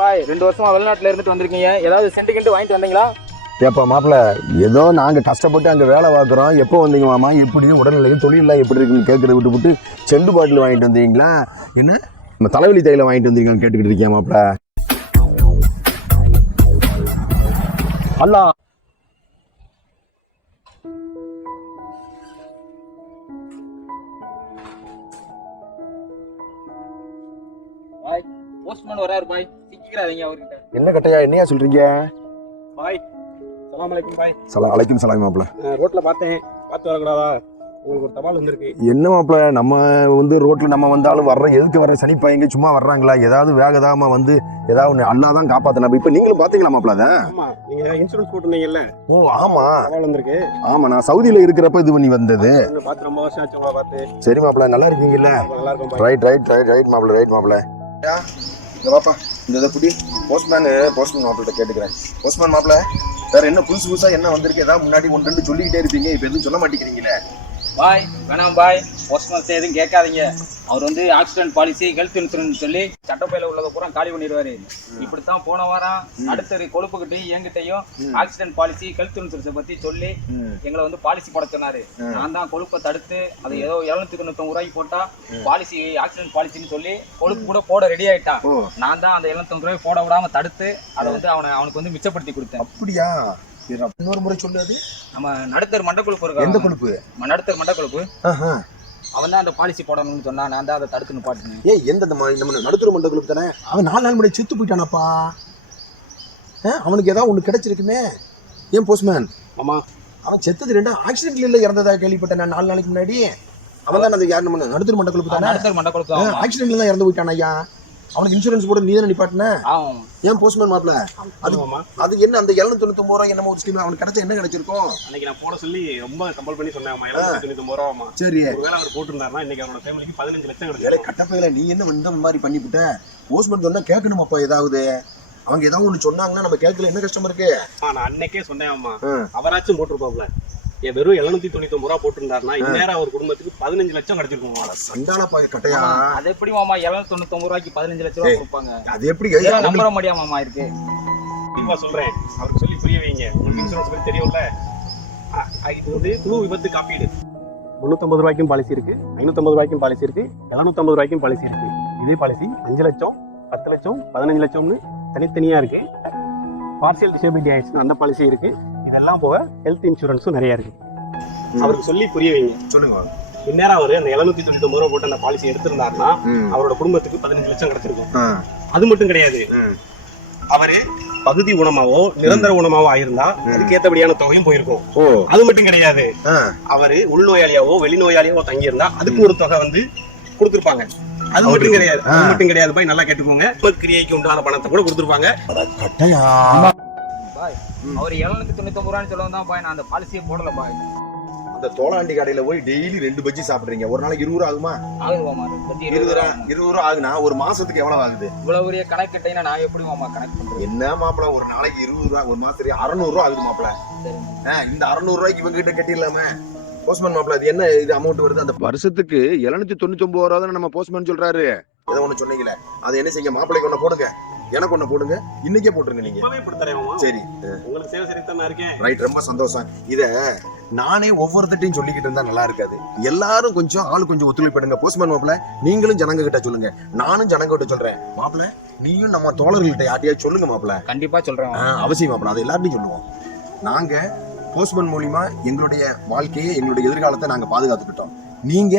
பாய் 2 வருஷமா வெளிநாட்டுல இருந்துட்டு வந்திருக்கீங்க. ஏதாவது சென்டிமெண்ட் வாங்கிட்டு வந்தீங்களா? ஏப்பா மாப்பிள்ள, ஏதோ நாங்க கஷ்டப்பட்டு அங்க வேலை பார்க்குறோம். எப்போ வந்தீங்க மாமா? எப்படி உடல்நிலையும் தொழிலெல்லாம் எப்படி இருக்குன்னு கேட்கறத விட்டு செண்டு பாட்டில் வாங்கிட்டு வந்தீங்களா? என்ன நம்ம தலைவலி தைலம் வாங்கிட்டு வந்தீங்கன்னு கேட்டுக்கிட்டு இருக்கியா மாப்பிள்ள? அல்லா பாய் போஸ்ட்மேன் வராரு பாய், சிக்கிக்கிறாதீங்க அவர்கிட்ட. என்ன கட்டையா, என்னையா சொல்றீங்க? பாய் சலாம் அலைக்கும் பாய். அலைக்கும் சலாம் மாப்பிள்ள. ரோட்ல பார்த்தேன், பார்த்து வரக்கூடாதா? உங்களுக்கு ஒரு தபால் வந்திருக்கு. என்ன மாப்பிள்ள, நம்ம ரோட்ல நம்ம வந்தாலும் எதுக்கு வர்ற சனிப்பாயங்க சும்மா வர்றாங்களா? ஏதாவது வேகதாம ஏதாவது ஒன்று அல்லாதான் காப்பாத்தினா. இப்ப நீங்களும் பாத்தீங்களா மாப்பிள்ள? அதான் ஆமா, நீங்க இன்சூரன்ஸ் போட்டுருந்தீங்கல்ல. ஓ ஆமா, தபால் வந்திருக்கு. ஆமா, நான் சவுதியில இருக்கிறப்ப இது பண்ணி வந்தது. பார்த்து ரொம்ப வருஷம் ஆச்சு உங்களை பார்த்து. சரி மாப்பிள்ள, நல்லா இருக்கீங்கல்ல? நல்லா இருக்கும் பாய். ரைட் மாப்பிள்ள, ரைட் மாப்பிள்ள. இந்த பாப்பா, இந்த இதை புடி. போஸ்ட்மேன் மாப்பிள்கிட்ட கேட்டுக்கிறேன். போஸ்ட்மேன் மாப்பிள்ள, வேற என்ன புதுசா என்ன வந்திருக்கு? ஏதாவது முன்னாடி 1-2 சொல்லிக்கிட்டே இருப்பீங்க, இப்ப எதுவும் சொல்ல மாட்டேங்கிறீங்களே? பாய் வேணாம் பாய், போஸ்ட்மேன் எதுவும் கேட்காதீங்க. அவர் ஆக்சிடென்ட் பாலிசி, ஹெல்த் இன்சூரன்ஸ் சொல்லி சட்டப்பையில உள்ளதை பூரா காலி பண்ணிடுவாரு. இப்படித்தான் போன வாரம் அடுத்த கொழுப்புக்கிட்டையும் என்கிட்டையும் ஆக்சிடென்ட் பாலிசி, ஹெல்த் இன்சூரன்ஸை பத்தி சொல்லி எங்களை பாலிசி போட சொன்னாரு. நான் தான் கொழுப்பை தடுத்து அதை ஏதோ 799 ரூபாய்க்கு போட்டா பாலிசி, ஆக்சிடென்ட் பாலிசின்னு சொல்லி கொழுப்பு கூட போட ரெடி ஆயிட்டான். நான் தான் அந்த 799 ரூபாய் போட விடாம தடுத்து அதை அவனுக்கு மிச்சப்படுத்தி கொடுத்தேன். அப்படியா? இன்னொரு முறை சொல்லாது. நம்ம நடுத்தர் மண்ட கொழுப்பு இருக்கா? எந்த கொழுப்பு? நடுத்தர் மண்ட கொழுப்பு. அவன் தான் அந்த பாலிசி போடணும்னு சொன்னா, நான் தான் அதை தடுத்து நிப்பாட்டினேன். எந்த நம்ம நடுத்தர மண்ட கொழுப்பு தானே? அவன் 4 நாள் முன்னாடி செத்து போயிட்டானப்பா. அவனுக்கு ஏதாவது ஒண்ணு கிடைச்சிருக்குமே. ஏன் போஸ்ட்மேன்? ஆமா, அவன் செத்தது 2 ஆக்சிடென்ட்ல இறந்ததா கேள்விப்பட்டேன் நான் 4 நாளைக்கு முன்னாடி. அவன் தான் அந்த யார் நம்ம நடுத்தர மண்ட கொழுப்பு தானே? நடுத்தர் மண்ட கொழுப்பு ஆக்சிடென்ட்ல தான் இறந்து போயிட்டான் ஐயா. அவனுக்கு இன்சூரன்ஸ் போட நீ தானே நிப்பாட்டின? ஏன் போஸ்ட்மேன் மாப்பிள்ள, அது என்ன அந்த 799 ரூபாய் என்னமோ ஒரு ஸ்கீம் அவனுக்கு கிடைச்சா என்ன கிடைச்சிருக்கும்? அன்னைக்கு நான் போட சொல்லி ரொம்ப கம்பல் பண்ணி சொன்னேன். 799 ரூபாமா. சரி, ஒருவேளை அவர் போட்டிருந்தாருன்னா இன்னைக்கு அவரோட ஃபேமிலிக்கு 15 லட்சம் கிடைக்கும். கட்டப்பையில நீ என்ன இந்த மாதிரி பண்ணிவிட்ட? போஸ்ட்மேன் சொன்னா கேட்கணுமாப்பா ஏதாவது? அவங்க ஏதாவது ஒண்ணு சொன்னாங்கன்னா நம்ம கேட்கல, என்ன கஷ்டமா இருக்கு? நான் அன்னைக்கே சொன்னேன் அம்மா, அவராச்சும் போட்டிருப்பாப்ல. வெறும் 799 ரூபா போட்டிருந்தாருன்னா இந்நேரம் அவர் குடும்பத்துக்கு 15 லட்சம் கிடைச்சிருக்கும். சண்டால கட்டையா? அது எப்படி மாமா 799 ரூபாய்க்கு 15 லட்சம் ரூபாய் கொடுப்பாங்க? அது எப்படி நம்புற முடியாம மாமா இருக்கு? சொல்றேன், அவருக்கு சொல்லி புரிய வைங்க. உங்களுக்கு இன்சூரன்ஸ் பத்தி தெரியும்ல. இது குழு விபத்து காப்பீடு. 350 ரூபாய்க்கும் பாலிசி இருக்கு, 550 ரூபாய்க்கும் பாலிசி இருக்கு, 750 ரூபாய்க்கும் பாலிசி இருக்கு. இதே பாலிசி 5 லட்சம், 10 லட்சம், 15 லட்சம்னு தனித்தனியா இருக்கு. பார்சியல் டிசேபிலிட்டி ஆயிடுச்சுன்னு அந்த பாலிசி இருக்கு. இதெல்லாம் போக ஹெல்த் இன்சூரன்ஸும் நிறைய இருக்கு. அவருக்கு சொல்லி புரிய வைங்க. சொல்லுங்க. இந்நேரம் அவரு அந்த 799 ரூபா போட்டு அந்த பாலிசி எடுத்திருந்தாருன்னா அவரோட குடும்பத்துக்கு 15 லட்சம் கிடைச்சிருக்கும். அது மட்டும் கிடையாது, அவரு பகுதி ஊனமாவோ நிரந்தர ஊனமாவோ ஆயிருந்தா அதுக்கு ஏற்றபடியான தொகையும் போயிருக்கும். அது மட்டும் கிடையாது, அவரு உள்நோயாளியாவோ வெளிநோயாளியாவோ தங்கியிருந்தா அதுக்கு ஒரு தொகை கொடுத்திருப்பாங்க. அது மட்டும் கிடையாது பாய், நல்லா கேட்டுக்கோங்க. கிரியைக்கு உண்டான பணத்தை கூட கொடுத்திருப்பாங்க. பாய் அவர் 799 ரூபான்னு சொல்லவும் தான் பாய் நான் அந்த பாலிசியை போடல பாய். அந்த தோளாண்டி கடையில போய் டெய்லி 2 பஜ்ஜி சாப்பிடுறீங்க, ஒரு நாளைக்கு 20 ரூபா ஆகுமா? ஆகுமா? 20 ரூபா ஆகுனா ஒரு மாசத்துக்கு எவ்வளவு ஆகுது? இவ்வளவு பெரிய கணக்கிட்டீங்கன்னா நான் எப்படி மாமா கணக்கு பண்றேன்? என்ன மாப்பிள, ஒரு நாளைக்கு 20 ரூபா, ஒரு மாசத்துக்கு 600 ரூபா ஆகுது மாப்பிள. இந்த 600 ரூபாய்க்கு இவங்க கிட்ட கட்டிடலாமே போஸ்ட்மேன் மாப்பிள. அது என்ன இது அமௌண்ட் வருது? அந்த வருஷத்துக்கு 799 ரூபா தானே நம்ம போஸ்ட்மேன் சொல்றாரு. ஏதோ ஒண்ணு சொன்னீங்களே, அது என்ன செய்ய? மாப்பிளைக்கு ஒண்ணு போடுங்க, எனக்கு ஒண்ணு போடுங்க, இன்னைக்கே போட்டுருங்க. நீங்க சரி, உங்களுக்கு சேவை சரிதான் இருக்கேன். ரைட், ரொம்ப சந்தோஷம். இத நானே ஒவ்வொருத்தையும் சொல்லிக்கிட்டு இருந்தா நல்லா இருக்காது. எல்லாரும் கொஞ்சம் ஒத்துழைப்படுங்க. போஸ்ட்மேன் மாப்பிள்ள, நீங்களும் ஜனங்க கிட்ட சொல்லுங்க, நானும் ஜனங்க கிட்ட சொல்றேன். மாப்பிள்ள நீயும் நம்ம தோழர்கள்ட்ட யார்ட்டையா சொல்லுங்க மாப்பிள்ள. கண்டிப்பா சொல்றேன், அவசியம் மாப்பிள்ள. அதை எல்லார்ட்டையும் சொல்லுவோம். நாங்க போஸ்ட்மேன் மூலியமா எங்களுடைய வாழ்க்கையை, எங்களுடைய எதிர்காலத்தை நாங்க பாதுகாத்துக்கிட்டோம். நீங்க